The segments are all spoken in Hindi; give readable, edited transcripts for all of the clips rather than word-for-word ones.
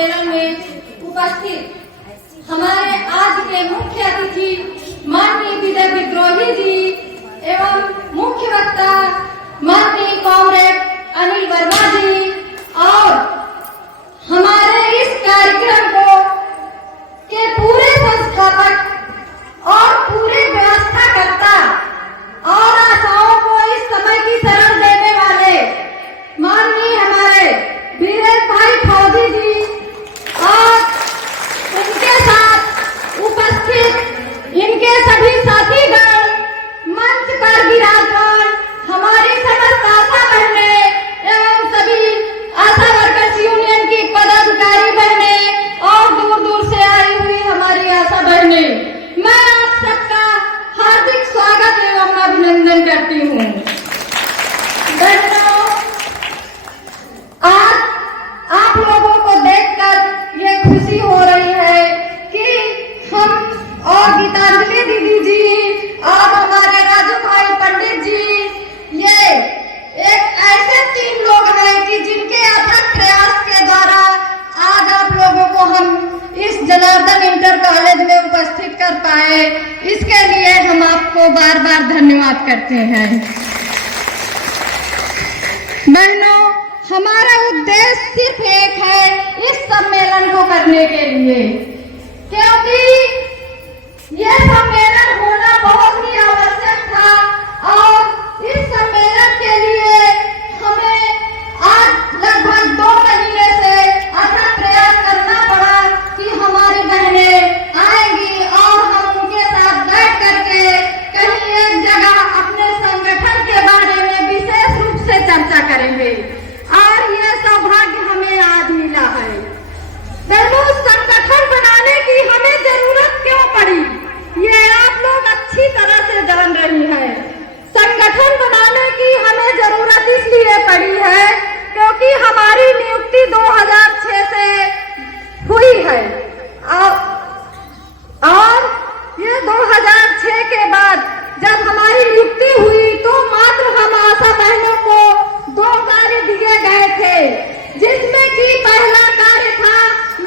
सम्मेलन में उपस्थित हमारे आज के मुख्य अतिथि माननीय विजय विद्रोही जी एवं मुख्य वक्ता माननीय कॉमरेड अनिल वर्मा जी और हमारे इस कार्यक्रम को के पूरे संस्थापक और पूरे व्यवस्थाकर्ता और आशाओं को इस समय की शरण देने वाले माननीय हमारे वीरेश भाई फौजी जी और उनके साथ उपस्थित इनके सभी साथीगण, मंच पर विराजमान हमारी समस्त आशा बहनें एवं सभी आशा वर्कर्स यूनियन की पदाधिकारी बहनें और दूर दूर से आई हुई हमारी आशा बहनें, मैं आप सबका हार्दिक स्वागत एवं अभिनंदन करती हूँ। बहनों, आज आप लोगों को देखकर ये खुशी हो रही है कि हम और गीतांजलि दीदी जी और हमारे राजू भाई पंडित जी ये एक ऐसे 3 लोग हैं कि जिनके अथक प्रयास के द्वारा आज आप लोगों को हम इस जनार्दन इंटर कॉलेज में उपस्थित कर पाए। इसके लिए हम आपको बार बार धन्यवाद करते हैं। बहनों, हमारा उद्देश्य सिर्फ एक है, इस सम्मेलन को करने के लिए, क्योंकि यह सम्मेलन होना बहुत ही आवश्यक था और इस सम्मेलन के लिए हमें आज लगभग 2 महीने से अथक प्रयास करना पड़ा कि हमारी बहनें आएंगी और हम उनके साथ बैठ करके कहीं एक जगह अपने संगठन के बारे में विशेष रूप से चर्चा करेंगे और यह सौभाग्य हमें आज मिला है। बहनों, संगठन बनाने की हमें जरूरत क्यों पड़ी, ये आप लोग अच्छी तरह से जान रही हैं। संगठन बनाने की हमें जरूरत इसलिए पड़ी है क्योंकि हमारी नियुक्ति 2006 से हुई है और ये 2006 के बाद जब हमारी नियुक्ति हुई तो मात्र हम आशा बहनों को 2 कार्य दिए गए थे, जिसमें कि पहला कार्य था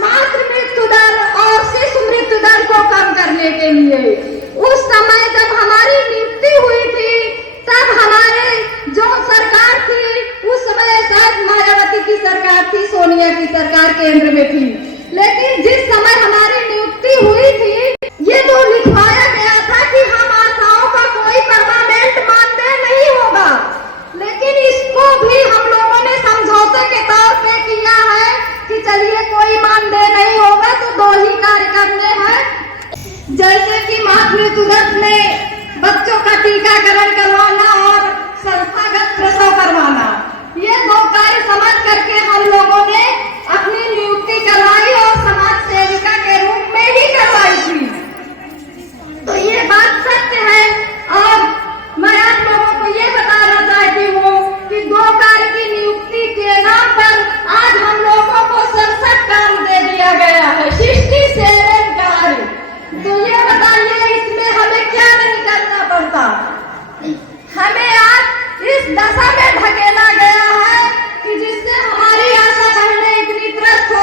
मातृ मृत्यु दर और शिशु मृत्यु दर को कम करने के लिए। उस समय जब हमारी नियुक्ति हुई थी तब हमारे जो सरकार थी उस समय शायद मायावती की सरकार थी, सोनिया की सरकार केंद्र में थी, लेकिन जिस समय हमारी नियुक्ति हुई थी ये तो लिखवाया गया था कि हम आशाओं का कोई परमानेंट मानदेय नहीं होगा, लेकिन इसको भी हम लोगों ने समझौते के तौर पे किया है कि चलिए कोई मानदेय नहीं होगा तो 2 ही कार्य करने हैं, जैसे कि मातृ दर में बच्चों का टीकाकरण करवाना और संस्थागत प्रसव करवाना। ये 2 कार्य समझ करके हम लोगों ने अपनी नियुक्ति करवाई और समाज सेविका के रूप में ही करवाई थी। तो ये बात सत्य है और मैं आप लोगों को ये बताना चाहती हूँ कि 2 कार्य की नियुक्ति के नाम पर आज हम लोगों को 67 काम दे दिया गया है, 67 कार्य। तो ये बताइए इसमें हमें क्या नहीं करना पड़ता। हमें आज इस दशा में ढकेला गया है कि जिससे हमारी आशा बहनें इतनी त्रस्त हो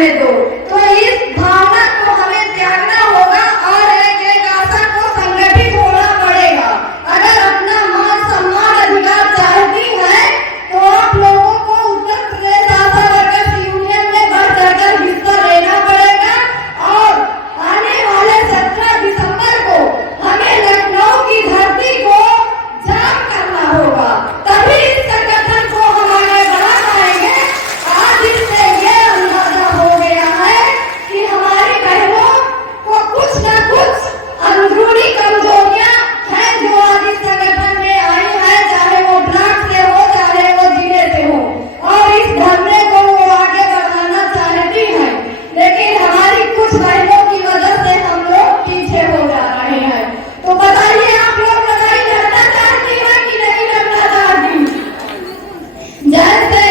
करने दो। तो इस भावना को हमें त्यागना होगा और एक एक आशा को संगठित होना पड़ेगा। अगर अपना मान सम्मान अधिकार चाहती है तो आप लोगों को उत्तर प्रदेश आशा वर्कर्स यूनियन में बढ़ चढ़कर हिस्सा लेना पड़ेगा और आने वाले 17 दिसंबर को हमें लखनऊ की धरती को जाम करना होगा, तभी इस संगठन को हम आगे बढ़ा पाएंगे। आज इससे ये अंदाजा हो गया है कि हमारी बहनों को कुछ न कुछ अंदरूनी कमजोरियां हैं जो आज इस संगठन में आई है, चाहे वो ब्लॉक से हो चाहे वो जिले से हो, और इस धरने को वो आगे बढ़ाना चाहती है, लेकिन हमारी कुछ बहनों की वजह से हम लोग पीछे हो जा रहे हैं। तो बताइए आप लोग लड़ाई लड़ना चाहती है कि नहीं लड़ना चाहती? जैसे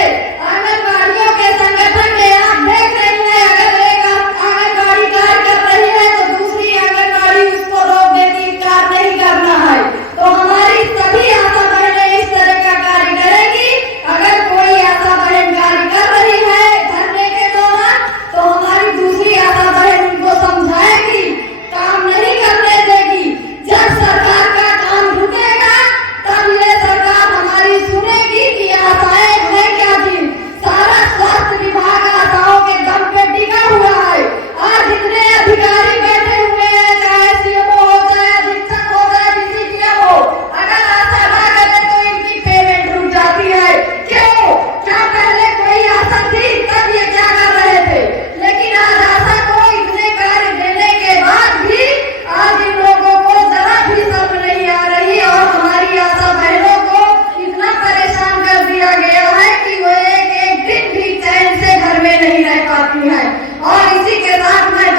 आंगनबाड़ियों के संगठन में आप देख रही हैं, अगर एक आंगनबाड़ी कार्य कर रही है तो दूसरी आंगनबाड़ी उसको रोक देती, कार्य नहीं करना है। तो हमारी सभी आशा बहनें इस तरह का कार्य करेंगी। अगर कोई आशा बहन कार्य कर रही है धरने के दौरान तो हमारी दूसरी आशा बहन उनको समझाएगी, काम नहीं करने देगी। जब सरकार का काम रुकेगा तब ये सरकार हमारी सुनेगी कि आशाएं है क्या चीज। सारा स्वास्थ्य विभाग आशाओं के दम पे टिका हुआ है। आज इतने अधिकारी बैठे हुए हैं, चाहे सीएमओ हो चाहे अधीक्षक हो चाहे डीसीपीएम हो, अगर आशा ना करे तो इनकी पेमेंट रुक जाती है। क्यों? क्या पहले कोई आशा थी तब ये क्या कर रहे थे? लेकिन आज आशा को इतने कार्य देने के बाद भी आज इन लोगों को जरा भी शर्म नहीं आ रही और हमारी आशा बहनों को इतना परेशान कर दिया गया है कि वो एक एक दिन भी चैन से घर में नहीं रह पाती है। और इसी के साथ मैं